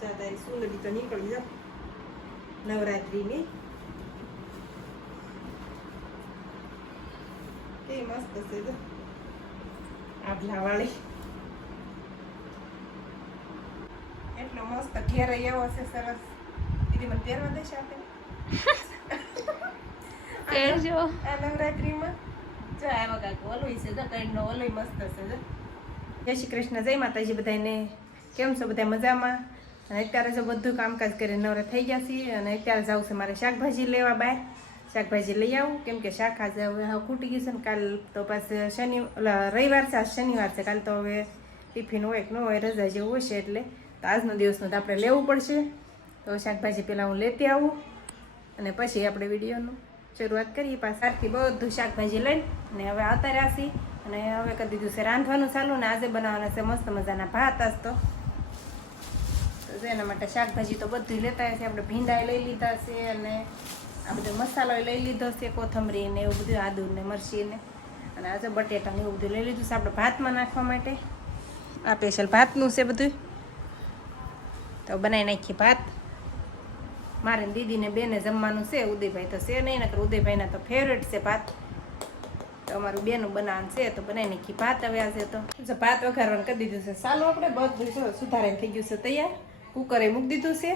તારી સુંદરી તો નીકળી જાવ નવરાત્રીની. કેવી મસ્ત છે જો આભલા વાળી. એટલો મસ્ત ઘેર એવો છે સરસ. દીદી મને પહેરવા દેશે આપણે આ નવરાત્રીમાં? જો આવા કાંઈક ઓલું છે જો કઈનો ઓલું મસ્ત છે જો. જય શ્રી કૃષ્ણ, જય માતાજી બધાને. કેમ છો બધા? મજામાં? અને અત્યારે જો બધું કામકાજ કરીને નવરા થઈ ગયા છીએ અને અત્યારે જવું છે મારે શાકભાજી લેવા બહાર. શાકભાજી લઈ આવું કેમ કે શાક આજે હવે ખૂટી ગયું છે ને. કાલ તો પાછું રવિવાર છે, આજ શનિવાર છે. કાલ તો હવે ટિફિન હોય કે ન હોય, રજા જેવું હશે એટલે તો આજનો દિવસનું તો આપણે લેવું પડશે. તો શાકભાજી પહેલાં હું લેતી આવું અને પછી આપણે વિડીયોનું શરૂઆત કરીએ. પાછળથી બધું શાકભાજી લઈને અને હવે આવતા રાશી અને હવે કરી દીધું છે રાંધવાનું ચાલુ. ને આજે બનાવવાના છે મસ્ત મજાના ભાત. આજ તો એના માટે શાકભાજી તો બધું લેતા છે. આપણે ભીંડા લઈ લીધા છે અને આ બધો મસાલો લઈ લીધો છે, કોથમરી ને એવું બધું, આદુ ને મરચી ને, અને આજે બટેટા ને એવું બધું લઈ લીધું છે આપણે ભાતમાં નાખવા માટે. આ સ્પેશિયલ ભાતનું છે બધું. તો બનાવી નાખીએ ભાત. મારે દીદીને બેને જમવાનું છે. ઉદયભાઈ તો છે નહીં, નકર ઉદયભાઈના તો ફેવરેટ છે ભાત. તો અમારું બેનું બનાવવાનું છે તો બનાવી નાખી ભાત. હવે આજે તો ભાત વઘારવાનું કરી દીધું છે. ચાલો આપણે બધું સુધારીને થઈ ગયું છે તૈયાર. કુકરે મૂકી દીધું છે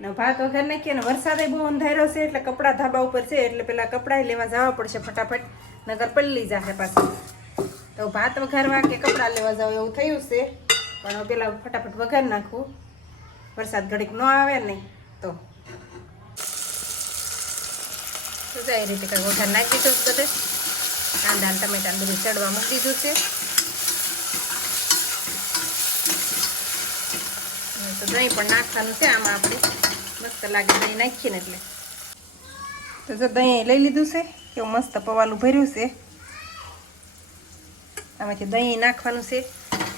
ને ભાત વઘાર નાખીએ. અને વરસાદે બહુ અંધાર્યો છે એટલે કપડાં ધાબા ઉપર છે એટલે પેલા કપડાં લેવા જવા પડશે ફટાફટ, નગર પલ્લી જશે પાછું. તો ભાત વઘારવા કે કપડાં લેવા જાવ એવું થયું છે, પણ પેલા ફટાફટ વઘાર નાખવું. વરસાદ ઘડીક ન આવે નહીં તો એ રીતે કંઈ વઘાર નાખી દીધું બધે. કાંદા ટમેટા બધું ચડવા મૂકી દીધું છે. તો દહીં પણ નાખવાનું છે આમાં. આપણે મસ્ત લાગે દહીં નાખીએ ને એટલે. તો જો દહીં લઈ લીધું છે, કેવું મસ્ત પવાલું ભર્યું છે. આમાંથી દહીં નાખવાનું છે.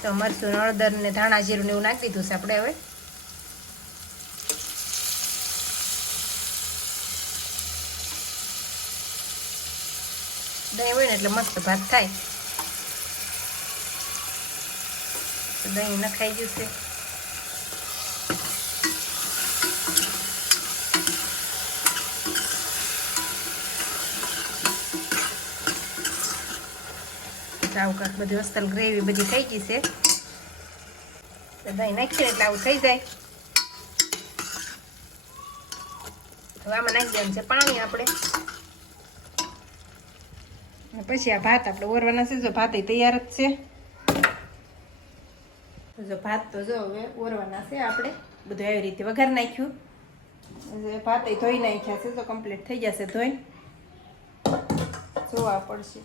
તો મરચું, હળદર ને ધાણા જીરું ને એવું નાખી દીધું છે આપણે. હવે દહીં હોય ને એટલે મસ્ત ભાત થાય. તો દહીં નખાઈ ગયું છે. આવું કાંક બધી અસલ ગ્રેવી બધી થઈ ગઈ છે. તો દહીં નાખીએ એટલે આવું થઈ જાય. હવે આમાં નાખી દેવાનું છે પાણી આપણે. અને પછી આ ભાત આપણે ઓરવાના છે. જો ભાત તૈયાર જ છે. જો ભાત તો જો હવે ઓરવાના છે આપણે. બધું આવી રીતે વઘાર નાખ્યું. ભાત ધોઈ નાખ્યા છે. તો કમ્પ્લીટ થઈ જશે ધોઈને. જોવા પડશે.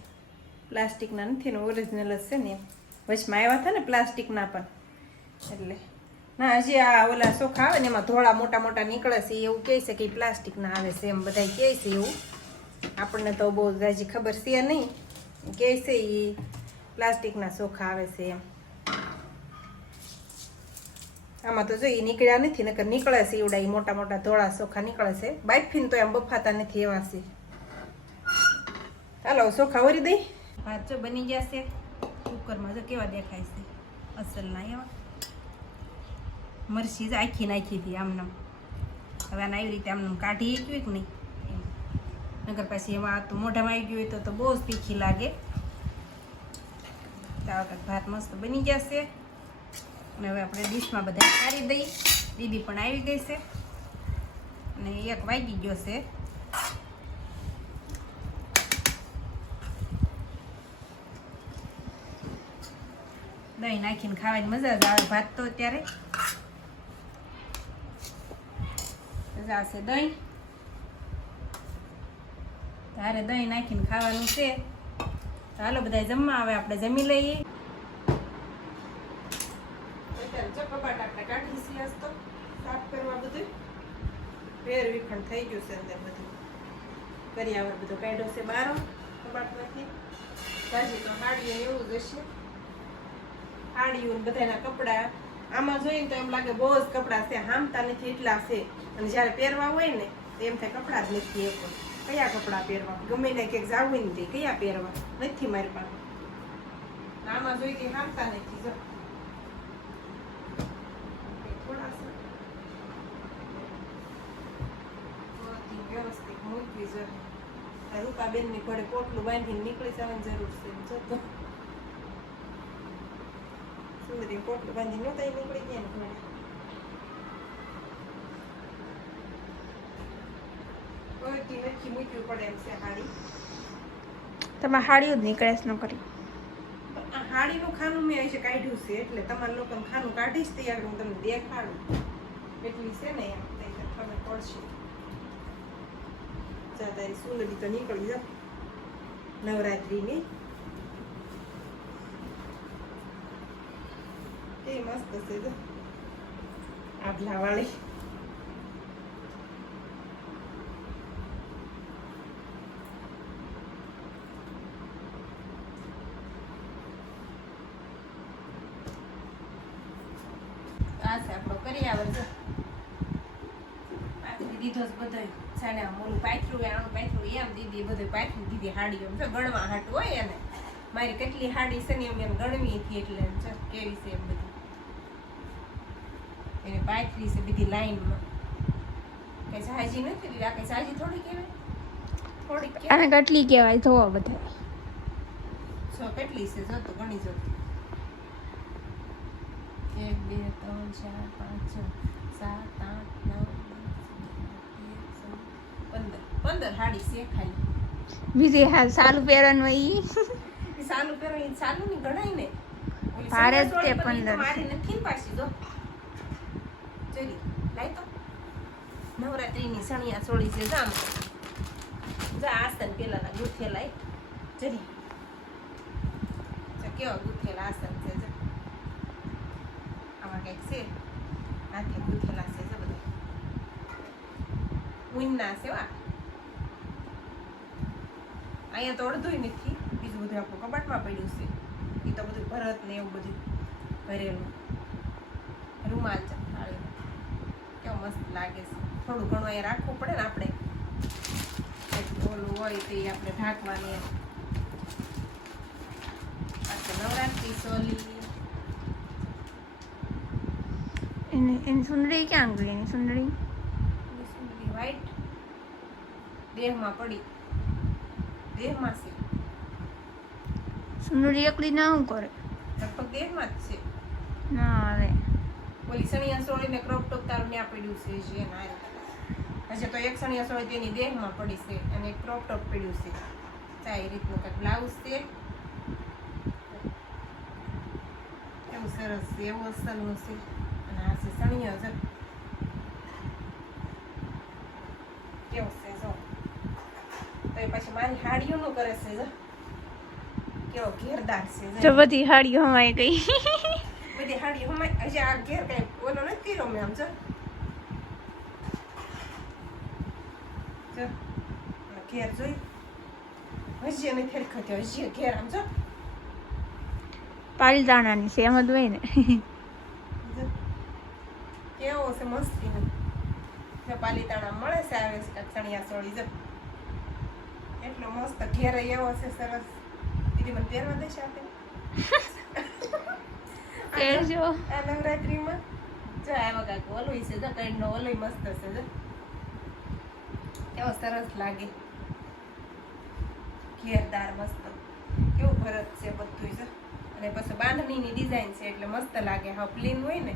પ્લાસ્ટિકના નથી ને, ઓરિજિનલ જ છે ને. એમ વચમાં આવ્યા હતા ને પ્લાસ્ટિકના પણ, એટલે ના હજી આ ઓલા ચોખા આવે ને એમાં ધોળા મોટા મોટા નીકળે છે એવું કહે છે કે પ્લાસ્ટિકના આવે છે એમ બધા કહે છે. એવું આપણને તો બહુ હજી ખબર છે નહીં. કહે છે એ પ્લાસ્ટિકના ચોખા આવે છે એમ. આમાં તો જો એ નીકળ્યા નથી, નકર નીકળે છે એવડા એ મોટા મોટા ધોળા ચોખા નીકળે છે. બાઈફીને તો એમ બફાતા નથી એવા છે. ચાલો ચોખા ઓરી દઈ. ભાત જો બની ગયા છે કુકરમાં. જો કેવા દેખાય છે અસલના એવા. મરચી જ આખી નાખી હતી આમનામ. હવે આને આવી રીતે આમનામ કાઢી ગયું કે નહીં, નગર પછી એમાં તો મોઢામાં આવી ગયું હોય તો બહુ જ તીખી લાગે. તો ભાત મસ્ત બની ગયા છે. અને હવે આપણે ડીશમાં બધા કાઢી દઈ. દીદી પણ આવી ગઈ છે અને 1 વાગી ગયો છે. દહીં નાખીને ખાવાની મજા જ આવે ભાત તો. અત્યારે આવશે દહીં. તારે દહીં નાખીને ખાવાનું છે. હાલો બધા જમવા આવે, આપણે જમી લઈએ. કબાટ આપણે કાઢી છીએ તો સાફ કરવા બધું. ફેર વિખંડ થઈ ગયું છે અંદર બધું. કરિયાવર બધું કાઢ્યો છે બહાર કબાટમાંથી. તાજી તો હાડીઓ એવું જ હશે. હાડીઓ બધાના કપડાં આમાં જોઈને તો એમ લાગે બહુ જ કપડાં છે. હામતા નથી એટલા છે. અને જ્યારે પહેરવા હોય ને તો એમ થાય કપડાં જ નથી. એક કયા કપડાં પહેરવા, ગમે ને ક્યાંક જવું નથી કયા પહેરવા નથી મારી પાસે. આમાં જોઈ કે હામતા નથી. જો થોડા ગોઠવી છે રૂપાબેનની ઘરે પોટલું બાંધીને નીકળી જવાની જરૂર છે એમ જતો સુંદરી પોટલું બાંધી નહોતા નીકળી ગયા ને ઘરે કોઈ નક્કી મૂકવી પડે એમ છે હાડી તમારે હાડીઓ જ નીકળે ન કરી આ હાડીનું ખાનું મેં હશે કાઢ્યું છે એટલે તમારા લોકોને ખાનું કાઢીશ તૈયાર હું તમને દેખાડું એટલી છે ને એમ ખબર પડશે જા તારી સુંદરી તો નીકળી જાવ નવરાત્રીની કેવી મસ્ત છે જો આભલા વાળી આ છે આપણો કરિયાવર છે આખી દીધો જ બધો છાને મોલું પાથરું આણું પાથરું એમ દીદી બધું પાથરી દીધી હાડી એમ છે ગણવા હાટું હોય એને મારી કેટલી હાડી છે ને એમ એમ ગણવી હતી એટલે એમ છે કેવી છે એમ બધી એને પાથરી છે બધી લાઈનમાં કઈ સાજી નથી દીધી આ કઈ સાજી થોડી કહેવાય થોડીક આને કેટલી કહેવાય જોવો બધા છો કેટલી છે જો તો ગણી જો 1 2 3 4 5 6 7 8 9 15 હાડી છે ખાલી બીજી હા સાલું પહેરવાનું હોય ઈ સાલું પહેરો ઈ સાલું ની ગણાય ને ઓલી ભારત સળિયા તે સોળી પણ 15 મારી નથી પાછી જો ચલી લાઈ તો નવરાત્રીની સણિયા સોળી છે જામ જા આસન પેલાના ગુથેલા જરી જા કેવા ગુથેલા આસન છે જા આમાં કઈક છે હાથે ગુથેલા છે જા બધા ઉન્ના છે વા અહીંયા તો અડધું નથી બીજું બધું આપણું કબાટમાં પડ્યું છે એ તો બધું ભરત ને એવું બધું ભરેલું રૂમાલ છે થાળી કેવો મસ્ત લાગે છે થોડું ઘણું અહીંયા રાખવું પડે ને આપણે ઓલું હોય તે આપણે ઢાંકવાની આ તો નવરાત્રી સોલી એની સુંદરી ક્યાં ગઈ એની સુંદરી વ્હાઈટ દેહમાં પડી દેહમાં છે સુંદરી એકલી ના શું કરે લગભગ દેહમાં જ છે ના આવે ઓલી સણિયા સોળીને ક્રોપ ટોપ તારું ત્યાં પડ્યું છે જે ના હજી તો એક સણિયા સોળી તેની દેહમાં પડી છે અને એક ક્રોપ ટોપ પડ્યું છે ચાય રીતનું કંઈક બ્લાઉઝ છે એવું સરસ છે એવું અસલનું છે અને આ છે સણિયા જ કેવું છે જો તો એ પછી મારી હાડીઓનું કરે છે જો કેવો ઘેરદાર છે જો બધી હાડીઓ હમાઈ ગઈ બધી હાડી હમાય હજી આ ઘેર કઈ ઓલો નથી કર્યો મેં આમ જો ઘેર જોઈ હજી એને ખેર ખત્યો હજી ઘેર આમ જો પાલીતાણાની છે એમ જ હોય ને કેવો છે મસ્તી જો પાલીતાણા મળે છે આવે છે ચણિયા ચોળી જો એટલો મસ્ત ઘેર એવો છે સરસ દીદી મને પહેરવા દેશે આપે પહેરજો આ નવરાત્રીમાં જો આવા કાંક ઓલું છે જો કઈનો ઓલું મસ્ત છે જો કેવો સરસ લાગે ઘેરદાર મસ્ત કેવું ભરત છે બધું છે અને પછી બાંધણીની ડિઝાઇન છે એટલે મસ્ત લાગે હા પ્લેન હોય ને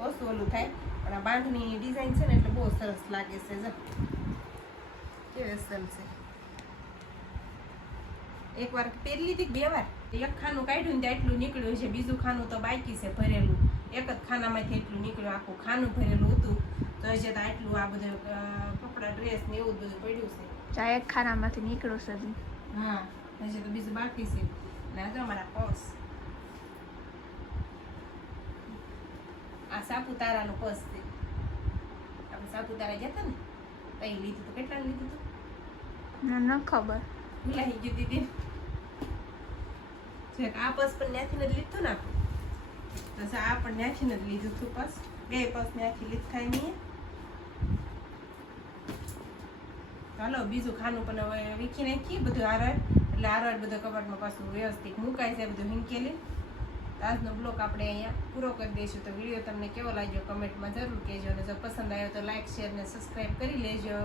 ઓછું ઓલું થાય પણ આ બાંધણીની ડિઝાઇન છે ને એટલે બહુ સરસ લાગે છે જો કેવી અસલ છે એકવાર પહેરી લીધી 2 વાર એક ખાનું કાઢ્યું ને ત્યાં એટલું નીકળ્યું છે બીજું ખાનું તો બાકી છે ભરેલું એક જ ખાનામાંથી એટલું નીકળ્યું આખું ખાનું ભરેલું હતું તો હજી તો આટલું આ બધું કપડા ડ્રેસ ને એવું બધું પડ્યું છે ચા એક ખાનામાંથી નીકળું છે હજી. હા હજી તો બીજું બાકી છે ને આ જો અમારા પર્સ આ સાપુતારાનું પર્સ છે આપણે સાપુતારા ગયા હતા ને તઈ લીધું હતું કેટલા લીધું હતું ના ન ખબર ભૂલાઈ ગયું દીદી આ પર્સ પણ ત્યાંથી જ લીધું ને આપણે તો આ પણ ત્યાંથી જ લીધું હતું પર્સ 2 પર્સ ત્યાંથી લીધા નહીં ચાલો બીજું ખાનું પણ હવે વીખી નાખીએ બધું આરડ એટલે આરડ બધું કબાટમાં પાછું વ્યવસ્થિત મુકાય છે બધું હિંકેલી આજનો બ્લોગ આપણે અહીંયા પૂરો કરી દઈશું તો વિડીયો તમને કેવો લાગ્યો કમેન્ટમાં જરૂર કહેજો અને જો પસંદ આવ્યો તો લાઈક શેર ને સબસ્ક્રાઈબ કરી લેજો.